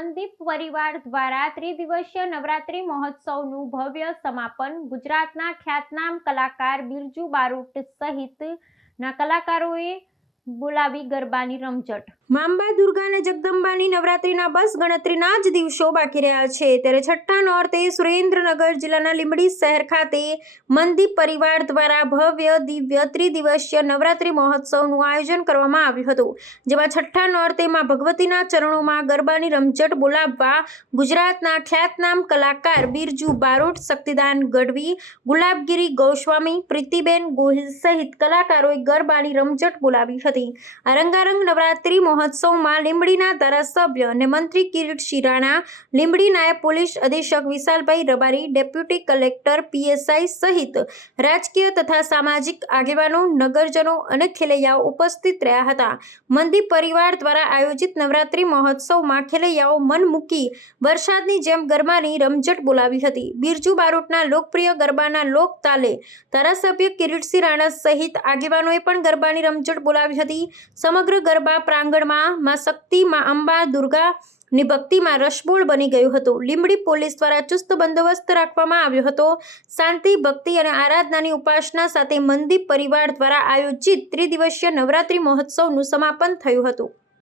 મનદીપ પરિવાર દ્વારા ત્રિદિવસીય નવરાત્રી મહોત્સવનું ભવ્ય સમાપન ગુજરાતના ખ્યાતનામ કલાકાર બિરજુ બારોટ સહિતના કલાકારોએ બોલાવી ગરબાની રમઝટ। માંબા દુર્ગા અને જગદંબાની નવરાત્રીના બસ ગણતરીના જ દિવસો બાકી રહ્યા છે, ત્યારે છઠ્ઠા નોરતે સુરેન્દ્રનગર જિલ્લાના લીંબડી શહેર ખાતે મનદીપ પરિવાર દ્વારા ભવ્ય દિવ્ય ત્રિદિવસીય નવરાત્રી મહોત્સવનું આયોજન કરવામાં આવ્યું હતું, જેમાં છઠ્ઠા નોરતે માં ભગવતીના ચરણોમાં ગરબાની રમઝટ બોલાવવા ગુજરાતના ખ્યાતનામ કલાકાર બિરજુ બારોટ, શક્તિદાન ગઢવી, ગુલાબગીરી ગોસ્વામી, પ્રીતિબેન ગોહિલ સહિત કલાકારોએ ગરબાની રમઝટ બોલાવી હતી। આ રંગારંગ નવરાત્રી મહોત્સવમાં લીંબડીના ધારાસભ્ય અને મંત્રી કિરીટસિંહ રાણા, લીંબડી નાયબ પોલીસ અધિક્ષક વિશાલભાઈ રબારી, ડેપ્યુટી કલેક્ટર PSI સહિત રાજકીય તથા સામાજિક આગેવાનો, નગરજનો અને ખેલૈયાઓ ઉપસ્થિત રહ્યા હતા। મનદીપ પરિવાર દ્વારા આયોજિત નવરાત્રી મહોત્સવમાં ખેલૈયાઓ મન મૂકી વરસાદની જેમ ગરબાની રમઝટ બોલાવી હતી। બિરજુ બારોટના લોકપ્રિય ગરબાના લોક તાલે ધારાસભ્ય કિરીટસિંહ રાણા સહિત આગેવાનોએ પણ ગરબાની રમઝટ બોલાવી હતી। સમગ્ર ગરબા પ્રાંગણમાં માં શક્તિ, માં અંબા દુર્ગાની ભક્તિમાં રસબોળ બની ગયું હતું। લીંબડી પોલીસ દ્વારા ચુસ્ત બંદોબસ્ત રાખવામાં આવ્યો હતો। શાંતિ, ભક્તિ અને આરાધનાની ઉપાસના સાથે મનદીપ પરિવાર દ્વારા આયોજિત ત્રિદિવસીય નવરાત્રી મહોત્સવનું સમાપન થયું હતું।